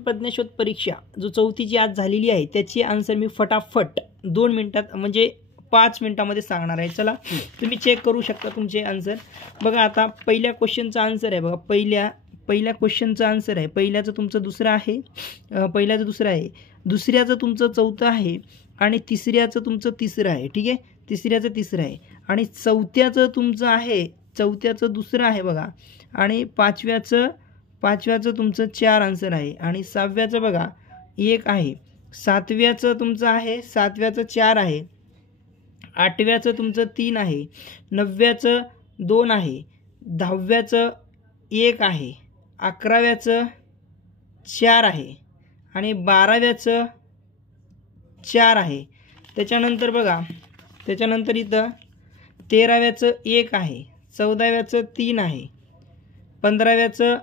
प्रज्ञाशोध परीक्षा जो 4थीची आज झालेली आहे त्याची आन्सर मी फटाफट 2 मिनिटात म्हणजे 5 मिनिटामध्ये सांगणार आहे। चला तुम्ही चेक करू शकता तुमचे आन्सर। बघा आता पहिल्या क्वेश्चनचा आन्सर आहे, बघा पहिल्या क्वेश्चनचा आन्सर आहे, पहिल्याचं तुमचं दुसरं आहे, पहिल्याचं दुसरं आहे, दुसऱ्याचं तुमचं चौथं आहे आणि तिसऱ्याचं तुमचं तिसरं आहे। ठीक आहे, तिसऱ्याचं तिसरं आहे आणि चौथ्याचं तुमचं आहे, चौथ्याचं दुसरं आहे बघा आणि पाचव्याचं तुमचं 4 आन्सर आहे आणि 6व्याचं बघा 1 आहे, 7व्याचं तुमचं आहे, 7व्याचं 4 आहे, 8व्याचं तुमचं 3 आहे, 9व्याचं 2 आहे, 10व्याचं 1 आहे, 11व्याचं 4 आहे आणि 12व्याचं 4 आहे। त्याच्यानंतर बघा त्याच्यानंतर इथं 13व्याचं 1 आहे, 14व्याचं 3 आहे, 15व्याचं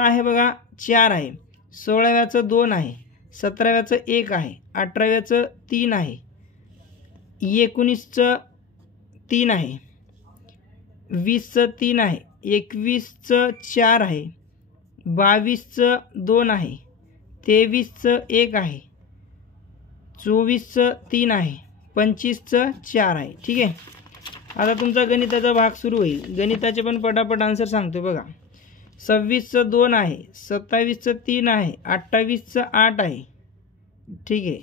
आहे बघा 4 आहे, 16व्याचं 2 आहे, 17व्याचं 1 आहे, 18व्याचं 3 आहे, 19चं 3 आहे, 20चं 3 आहे, 21चं 4 आहे, 22चं 2 आहे, 23चं 1 आहे, 24चं 3 आहे, 25चं 4 आहे। ठीक आहे, आता तुमचा गणिताचा भाग सुरू होईल। गणिताचे पण पटापट आन्सर सांगतो बघा। 26चं 2 आहे, 27चं 3 आहे, 28चं 8 आहे। ठीक आहे,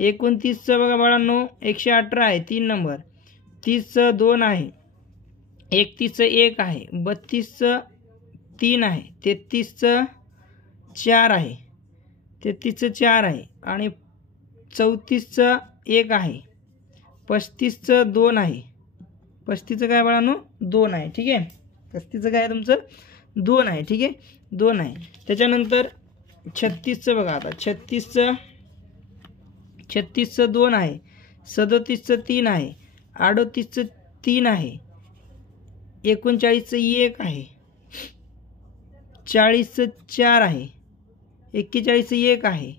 29चं बघा बाळांनो 118 आहे 3 नंबर, 30चं 2 आहे, 31चं 1 आहे, 32चं 3 आहे, 33चं 4 आहे, 33चं 4 आहे आणि 34चं 1 आहे, 35चं 2 आहे, 35चं काय बाळांनो 2 आहे। ठीक आहे, 35चं काय तुमचं 2 आहे। ठीक आहे, 2 आहे। त्याच्यानंतर 36चं बघा आता 36चं 2 आहे, 37चं 3 आहे, 38चं 3 आहे, 39चं 1 आहे, 40चं 4 आहे, 41चं 1 आहे,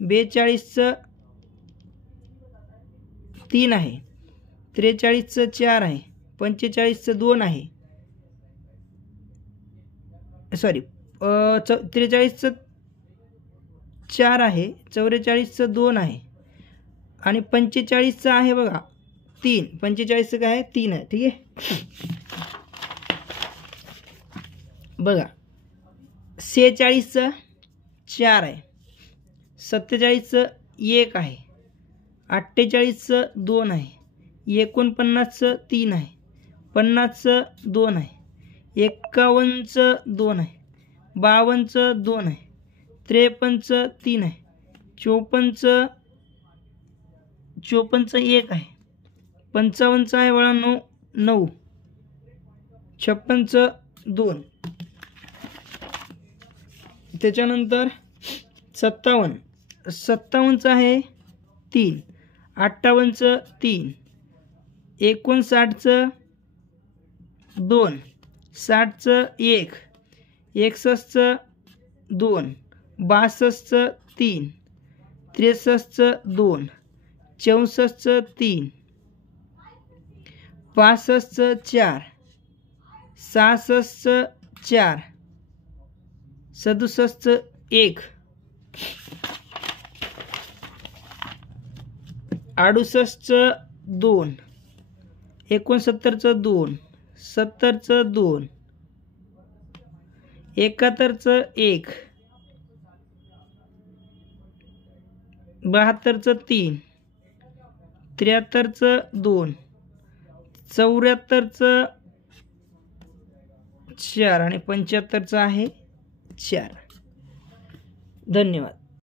42चं 3 आहे, 43चं 4 आहे, 45चं 2 आहे, सॉरी 43चं 4 आहे, 44चं 2 आहे आणि 45चं आहे बघा 3, 45चं काय आहे 3 आहे। ठीक आहे, बघा 46चं 4 आहे, 47चं 1 आहे, 48चं 2 आहे, 49चं 3 आहे, 50चं 2 आहे, 51चं 2 आहे, 52चं 2 आहे, 53चं 3 आहे, 54चं 1 आहे, 55चं आहे बाळांनो 9, 56चं 2, त्याच्यानंतर 57चं आहे 3, 58चं 3, 59चं 2, 60चं 1, 61चं 2, 62चं 3, 63चं 2, 64चं 3, 65चं 4, 66चं 4, 67चं 1, 68चं 2, 69चं 2, 70चं 2, 71चं 1, 72चं 3, 73चं 2, 74चं 4 आणि 75चं आहे 4। धन्यवाद।